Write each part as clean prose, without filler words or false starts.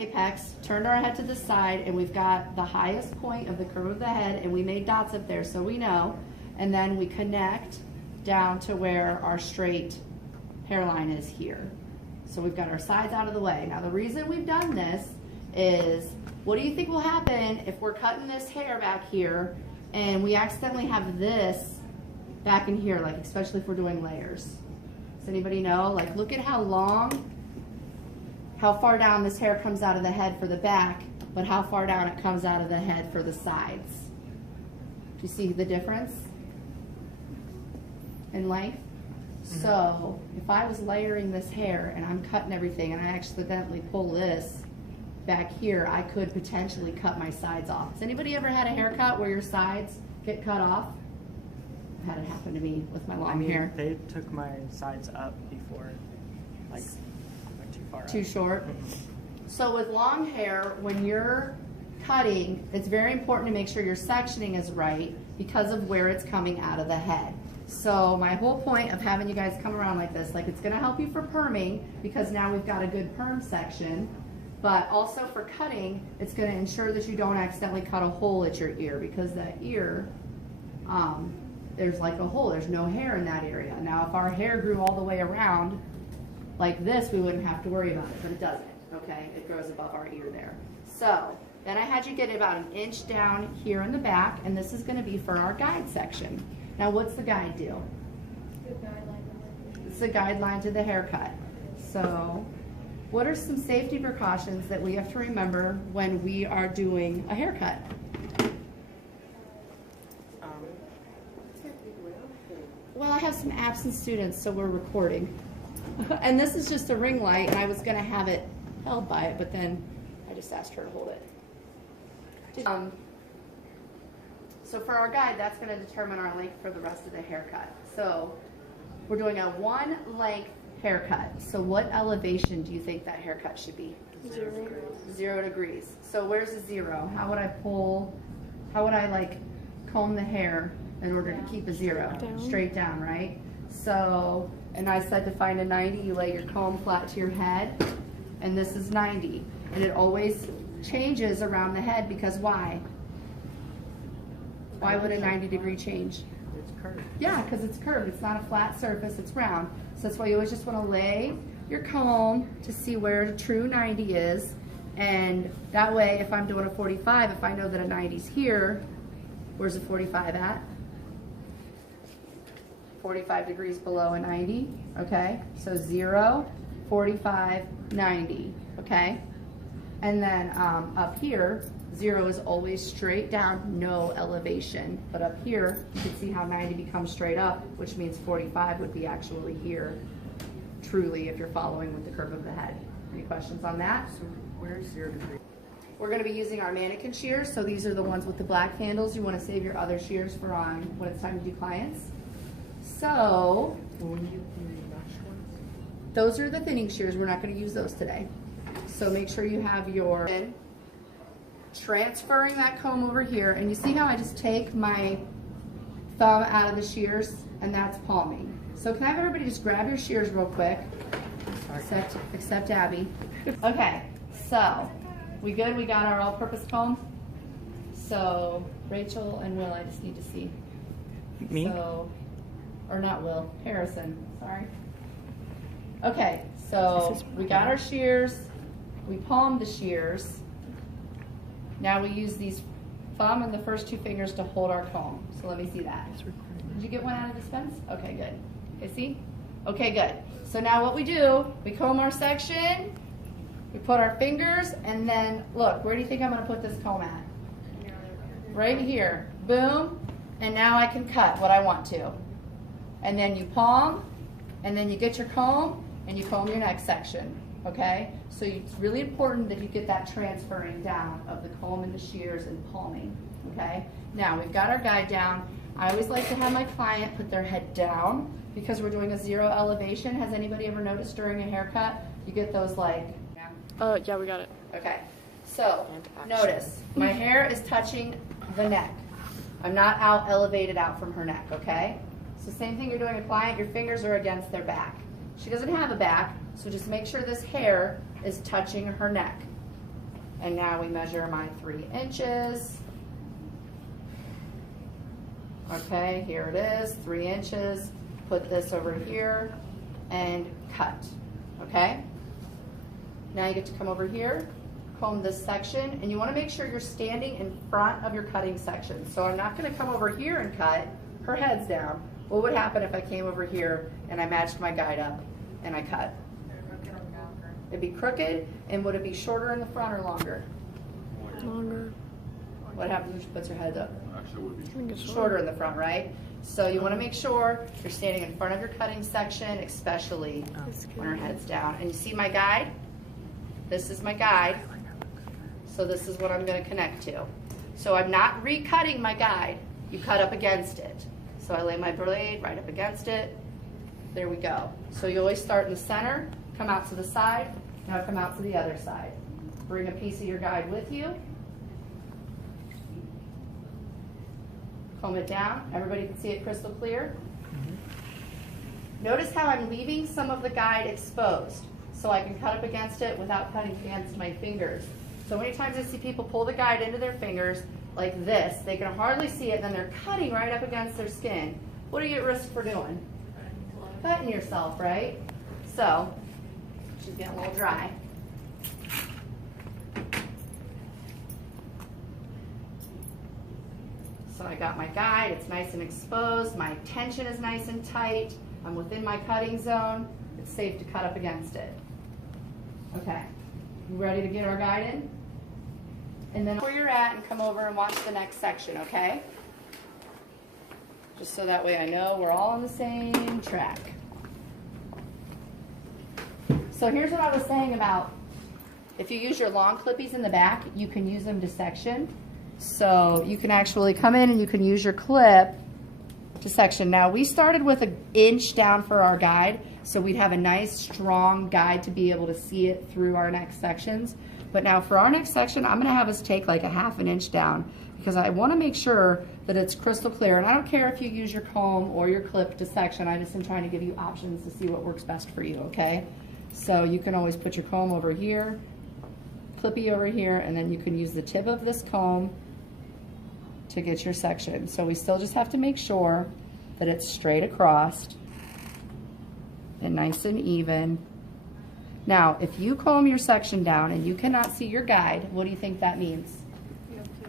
apex, turned our head to the side, and we've got the highest point of the curve of the head, and we made dots up there so we know, and then we connect down to where our straight hairline is here. So we've got our sides out of the way. Now the reason we've done this is, what do you think will happen if we're cutting this hair back here and we accidentally have this back in here, like especially if we're doing layers? Does anybody know? Like, look at how far down this hair comes out of the head for the back, but how far down it comes out of the head for the sides. Do you see the difference in length? So if I was layering this hair and I'm cutting everything and I accidentally pull this back here, I could potentially cut my sides off. Has anybody ever had a haircut where your sides get cut off? I've had it happen to me with my long hair. They took my sides up before, like went too far Too up. short? So with long hair, when you're cutting, it's very important to make sure your sectioning is right because of where it's coming out of the head. So my whole point of having you guys come around like this, like, it's gonna help you for perming because now we've got a good perm section, but also for cutting, it's gonna ensure that you don't accidentally cut a hole at your ear, because that ear, there's like a hole, there's no hair in that area. Now if our hair grew all the way around like this, we wouldn't have to worry about it, but it doesn't, okay? It grows above our ear there. So then I had you get about an inch down here in the back, and this is gonna be for our guide section. Now, what's the guide do? It's a guideline to the haircut. So, what are some safety precautions that we have to remember when we are doing a haircut? Well, I have some absent students, so we're recording. And this is just a ring light, and I was going to have it held by it, but then I just asked her to hold it. So for our guide, that's going to determine our length for the rest of the haircut. So we're doing a one length haircut. So what elevation do you think that haircut should be? 0 degrees. 0 degrees. So where's the 0? How would I like comb the hair in order to keep a 0? Down. Straight down, right? So, and I said to find a 90, you lay your comb flat to your head, and this is 90. And it always changes around the head because why? Why would a 90-degree change? It's curved. Yeah, because it's curved. It's not a flat surface, it's round. So that's why you always just want to lay your comb to see where a true 90 is. And that way, if I'm doing a 45, if I know that a 90's here, where's a 45 at? 45 degrees below a 90, okay? So 0, 45, 90, okay? And then up here, 0 is always straight down, no elevation. But up here, you can see how 90 becomes straight up, which means 45 would be actually here, truly, if you're following with the curve of the head. Any questions on that? So where's 0 degree? We're going to be using our mannequin shears. So these are the ones with the black handles. You want to save your other shears for on when it's time to do clients. So When you mesh ones? those are the thinning shears. We're not going to use those today. So make sure you have your transferring that comb over here, and you see how I just take my thumb out of the shears, and that's palming. So can I have everybody just grab your shears real quick, except Abby. Okay, so we good? We got our all-purpose comb? So Rachel and Will, I just need to see. Me? So, or not Will, Harrison, sorry. Okay, so we got our shears, we palmed the shears. Now we use these thumb and the first 2 fingers to hold our comb. So let me see that. Did you get one out of dispense? Okay, good. Okay, see? Okay, good. So now what we do, we comb our section, we put our fingers, and then look, where do you think I'm gonna put this comb at? Right here. Boom. And now I can cut what I want to. And then you palm, and then you get your comb, and you comb your next section. Okay? So it's really important that you get that transferring down of the comb and the shears and palming. Okay? Now we've got our guide down. I always like to have my client put their head down because we're doing a 0 elevation. Has anybody ever noticed during a haircut you get those like? Yeah, we got it. Okay. So notice my hair is touching the neck. I'm not elevated out from her neck. Okay? So same thing you're doing a client. Your fingers are against their back. She doesn't have a back, so just make sure this hair is touching her neck. And now we measure my 3 inches. Okay, here it is, 3 inches. Put this over here and cut, okay? Now you get to come over here, comb this section, and you wanna make sure you're standing in front of your cutting section. So I'm not gonna come over here and cut, her head's down. What would happen if I came over here and I matched my guide up and I cut? It'd be crooked, and would it be shorter in the front or longer? Longer. What happens when she puts her head up? Actually, it would I think be it's Shorter in the front, right? So you want to make sure you're standing in front of your cutting section, especially when her head's down. And you see my guide? This is my guide. So this is what I'm going to connect to. So I'm not recutting my guide. You cut up against it. So I lay my blade right up against it. There we go. So you always start in the center, come out to the side, now come out to the other side. Bring a piece of your guide with you. Comb it down. Everybody can see it crystal clear. Notice how I'm leaving some of the guide exposed so I can cut up against it without cutting against my fingers. So many times I see people pull the guide into their fingers like this. They can hardly see it, and then they're cutting right up against their skin. What are you at risk for doing? Cutting yourself, right? So, she's getting a little dry. So I got my guide, it's nice and exposed, my tension is nice and tight, I'm within my cutting zone, it's safe to cut up against it. Okay, you ready to get our guide in? And then where you're at and come over and watch the next section, okay? Just so that way I know we're all on the same track. So here's what I was saying about if you use your long clippies in the back, you can use them to section. So you can actually come in and you can use your clip to section. Now we started with an inch down for our guide, so we'd have a nice strong guide to be able to see it through our next sections. But now for our next section, I'm gonna have us take like a ½ inch down because I wanna make sure that it's crystal clear. And I don't care if you use your comb or your clip to section, I just am trying to give you options to see what works best for you, okay? So you can always put your comb over here, clippy over here, and then you can use the tip of this comb to get your section. So we still just have to make sure that it's straight across and nice and even. Now, if you comb your section down and you cannot see your guide, what do you think that means?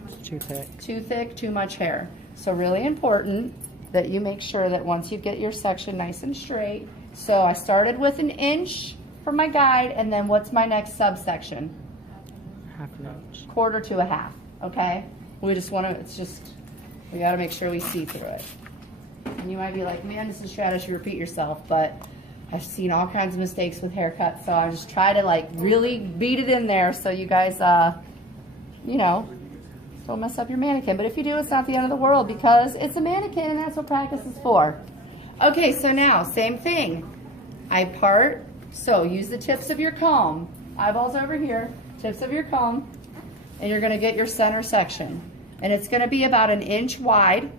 It's too thick. Too thick, too much hair. So really important that you make sure that once you get your section nice and straight. So I started with an inch for my guide, and then what's my next subsection? ½ an inch. Quarter to a half, okay? We just want to, it's just, we got to make sure we see through it. And you might be like, man, Mrs. Stratus, you repeat yourself, but I've seen all kinds of mistakes with haircuts, so I just try to like really beat it in there so you guys, you know, don't mess up your mannequin. But if you do, it's not the end of the world because it's a mannequin and that's what practice is for. Okay, so now, same thing. I part, so use the tips of your comb, eyeballs over here, tips of your comb, and you're gonna get your center section. And it's gonna be about 1 inch wide.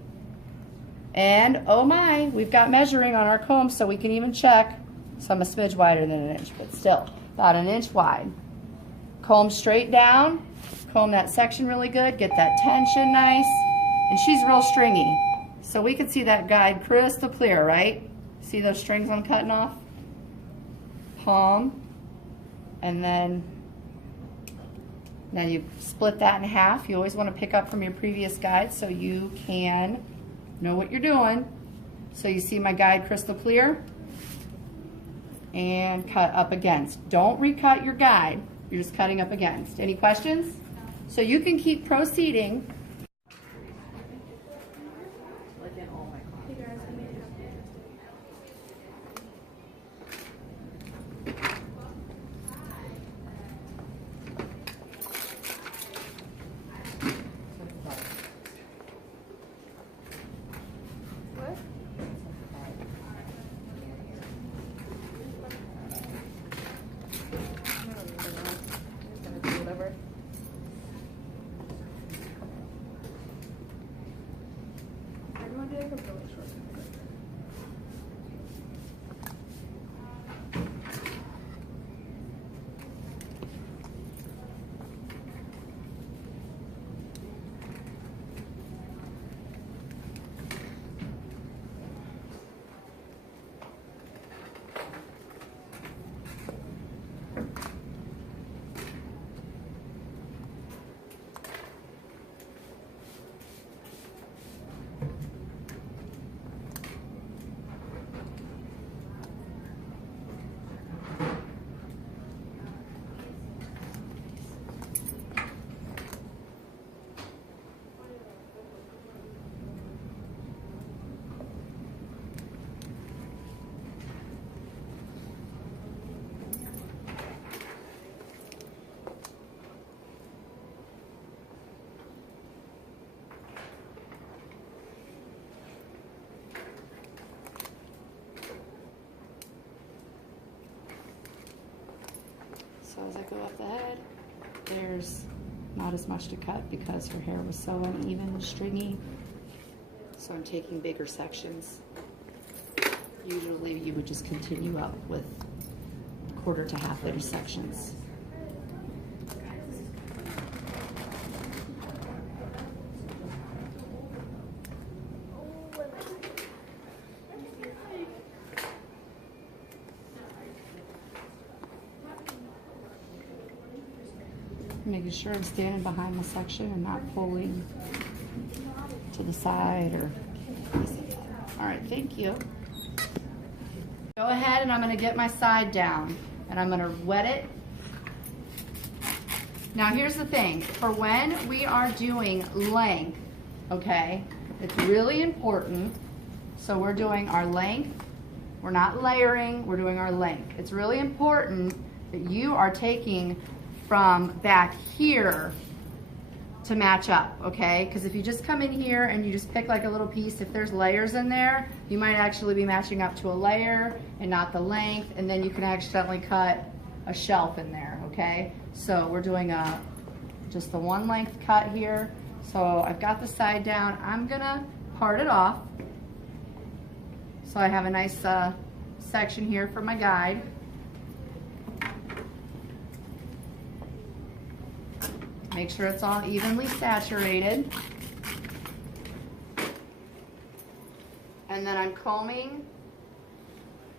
And oh my, we've got measuring on our comb so we can even check. So I'm a smidge wider than 1 inch, but still, about 1 inch wide. Comb straight down, comb that section really good, get that tension nice. And she's real stringy. So we can see that guide crystal clear, right? See those strings I'm cutting off? Palm, and then you split that in half. You always want to pick up from your previous guide so you can know what you're doing. So you see my guide crystal clear and cut up against. Don't recut your guide. You're just cutting up against. Any questions? So you can keep proceeding. So as I go up the head, there's not as much to cut because her hair was so uneven and stringy. So I'm taking bigger sections. Usually you would just continue up with 1/4 to 1/2 inch sections. Making sure I'm standing behind the section and not pulling to the side or. All right, thank you. Go ahead and I'm gonna get my side down and I'm gonna wet it. Now here's the thing, for when we are doing length, okay, it's really important. So we're doing our length, we're not layering, we're doing our length. It's really important that you are taking from back here to match up, okay? Because if you just come in here and you just pick like a little piece, if there's layers in there, you might actually be matching up to a layer and not the length, and then you can accidentally cut a shelf in there, okay? So we're doing just the one length cut here. So I've got the side down. I'm gonna part it off. So I have a nice section here for my guide. Make sure it's all evenly saturated. And then I'm combing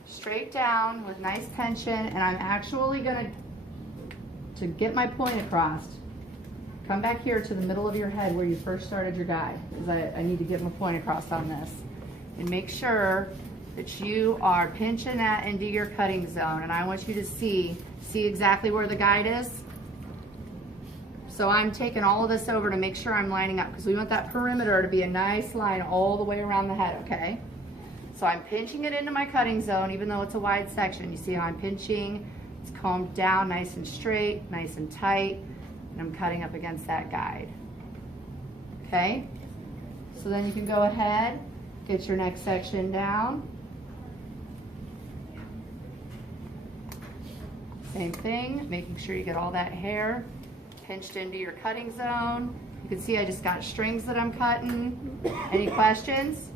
straight down with nice tension, and I'm actually gonna, to get my point across, come back here to the middle of your head where you first started your guide, because I need to get my point across on this. And make sure that you are pinching that into your cutting zone, and I want you to see exactly where the guide is. So I'm taking all of this over to make sure I'm lining up, because we want that perimeter to be a nice line all the way around the head, okay? So I'm pinching it into my cutting zone, even though it's a wide section. You see how I'm pinching? It's combed down nice and straight, nice and tight, and I'm cutting up against that guide, okay? So then you can go ahead, get your next section down. Same thing, making sure you get all that hair pinched into your cutting zone. You can see I just got strings that I'm cutting. Any questions?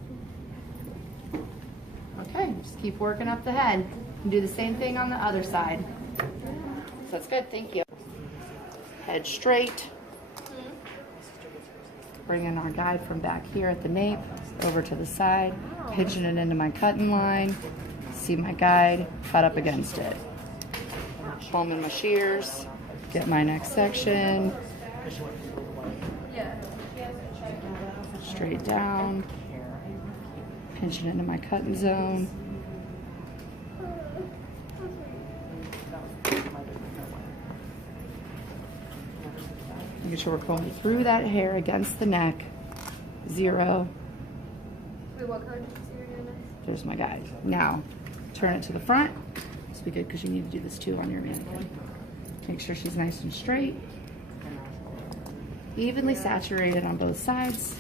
Okay, just keep working up the head. And do the same thing on the other side. So that's good, thank you. Head straight. Bringing our guide from back here at the nape over to the side, pinching it into my cutting line. See my guide, cut up against it. Combing my shears. Get my next section, straight down, pinch it into my cutting zone. Making sure we're combing through that hair against the neck. 0. Wait, what card? There's my guide. Now, turn it to the front. This will be good because you need to do this too on your mannequin. Make sure she's nice and straight. Evenly saturated on both sides.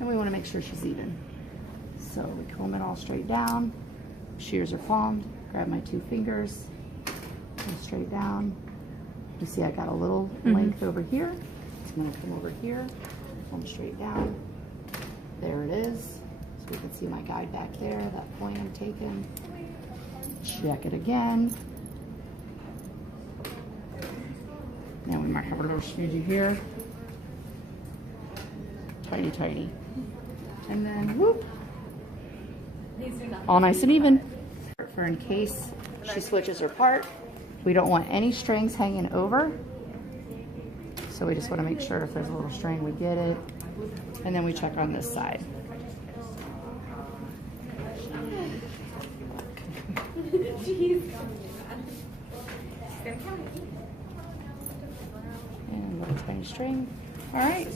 And we want to make sure she's even. So we comb it all straight down. Shears are palmed. Grab my 2 fingers. Go straight down. You see I got a little length over here. So I'm going to come over here. Comb straight down. There it is. So we can see my guide back there, that point I'm taking. Check it again. Now we might have a little smudgy here. Tiny, tiny. And then whoop. All nice and even. For in case she switches her part, we don't want any strings hanging over. So we just want to make sure if there's a little string, we get it. And then we check on this side. And a little tiny string. All right.